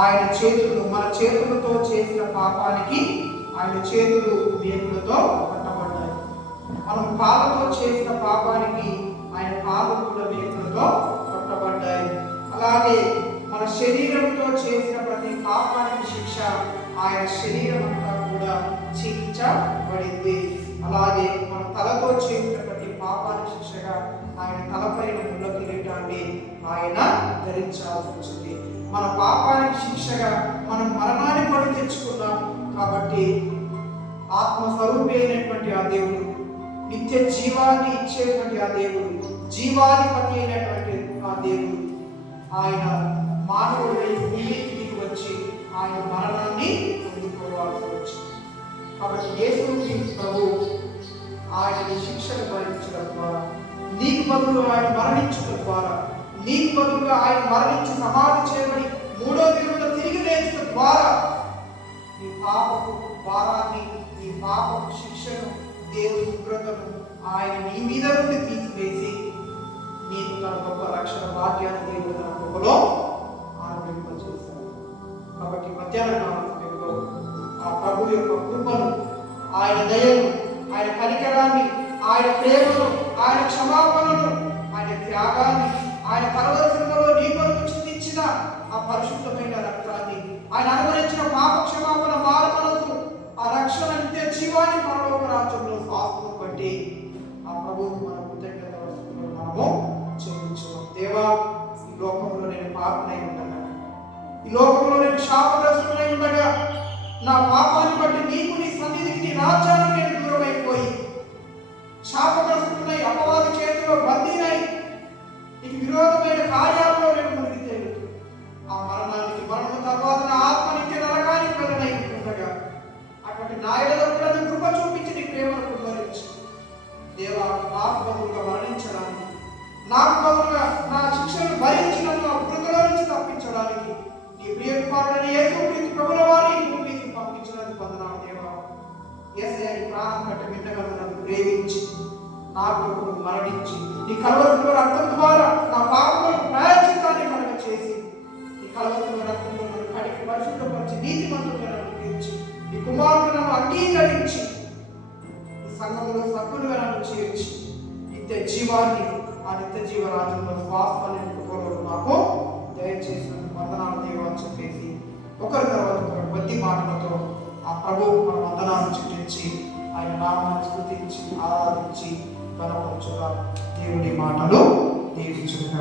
ఆయన చేతులు, మన చేతులతో చేసిన పాపానికి ఆయన చేతులు వేగులతో పట్టబడ్డాయి. మనం కాళ్ళతో చేసిన పాపానికి ఆయన కాళ్ళు కూడా వేగులతో పట్టబడ్డాయి. అలాగే మన శరీరంతో చేసిన ప్రతి పాపానికి శిక్ష ఆయన శరీరం అంతా కూడా చించబడింది. అలాగే మన తలతో చేసిన ప్రతి పాపానికి శిక్షగా ఆయన తలపైన ముళ్ళ కిరీటాన్ని ఆయన ధరించాల్సి వచ్చింది. మన పాపానికి శిక్షగా మనం మరణాన్ని కొని తెచ్చుకున్నాం. కాబట్టి ఆత్మస్వరూపి అయినటువంటి ఆ దేవుడు, నిత్య జీవాన్ని ఇచ్చేటువంటి ఆ దేవుడు, జీవాధిపతి అయినటువంటి ఆ దేవుడు ఆయన మానవుడై భూమికి వచ్చి ఆయన మరణాన్ని పొందుకోవాల్సి వచ్చింది. కాబట్టి యేసు ప్రభు ఆయన శిక్షను భరించడం ద్వారా, నీకు బదులుగా ఆయన మరణించడం ద్వారా, నీకు బదులుగా ఆయన మరణించి సమాధి చేయబడి మూడో దినంలో తిరిగి లేచడం ద్వారా నీ పాపపు భారాన్ని, నీ పాపపు శిక్షను, దేవుని ఉగ్రతను ఆయన నీ మీద నుండి తీసివేసి నీకు తన గొప్ప రక్షణ భాగ్యాన్ని దేవుడు తన గొప్పలో ఆనందింపజేశాడు. కాబట్టి మధ్యాహ్న సమయంలో ఆ ప్రభు యొక్క కృపను, ఆయన దయను, ఆయన కనికరాన్ని, ఆయన ప్రేమను, ఆయన క్షమాపణను, ఆయన త్యాగాన్ని, ఆయన పరవశంలో నీ కొరకు చిందించిన ఆ పరిశుద్ధమైన రక్తాన్ని, ఆయన అనుభవించిన పాప క్షమాపణ మారమనకు ఆ రక్షణ నిత్య జీవాన్ని పరలోక రాజ్యంలో స్వాస్థ్యం బట్టి ఆ ప్రభువుకు మన కృతజ్ఞత వస్తువులు మనము చెల్లించుదాం. దేవా, ఈ లోకంలో నేను పాపనై ఉండగా, ఈ లోకంలో నేను శాపగ్రస్తుడై ఉండగా, నా పాపాన్ని బట్టి నీకు, నీ సన్నిధికి, నీ రాజ్యానికి నేను దూరమైపోయి శాపగ్రస్తుడై అపవాది చేతిలో బందీనై నీకు విరోధమైన కార్యాలలో నేను మునిగితే ఆ మరణానికి, మరణం తర్వాత నా ఆత్మనిత్య నరకానికి వెళ్ళనై ఉండగా అటువంటి నాయకులు కూడా నీ కృప చూపించి నీ ప్రేమను కుమ్మరించి దేవా, నాకు బదులుగా మరణించడానికి, నాకు బదులుగా నా శిక్షను భరించి నన్ను అమృతలో నుంచి తప్పించడానికి నీ ప్రియ కుమారుడైన యేసు ప్రభుల వారిని భూమికి పంపించడానికి వందనాలు దేవా. యేసయ్య ప్రాణం కట్టి విన్నగా నన్ను ప్రేమించి నా కొరకు మరణించి నీ కలవరలో రక్తం ద్వారా నా పాపములకు ప్రాయశ్చిత్తాన్ని కనుక చేసి నీ కలవరలో రక్తంలో నన్ను కడిగి పరిశుద్ధపరిచి నీతిమంతులుగా నన్ను తీర్చి నీ కుమారుడు నన్ను అంగీకరించి ఈ సంఘంలో సభ్యులుగా నన్ను చేర్చి నిత్య జీవాన్ని, ఆ నిత్య జీవరాజ్యంలో స్వాస్థాన్ని నాకు దయచేసిన వందనాలు దేవా అని చెప్పేసి ఒకరి తర్వాత ఒకరు కొద్ది మాటలతో ఆ ప్రభువు మన వందనాలు చెల్లించి ఆయన నామాన్ని స్తుతించి ఆరాధించి గణపరచుగా దేవుని మాటలు దీవించుగా.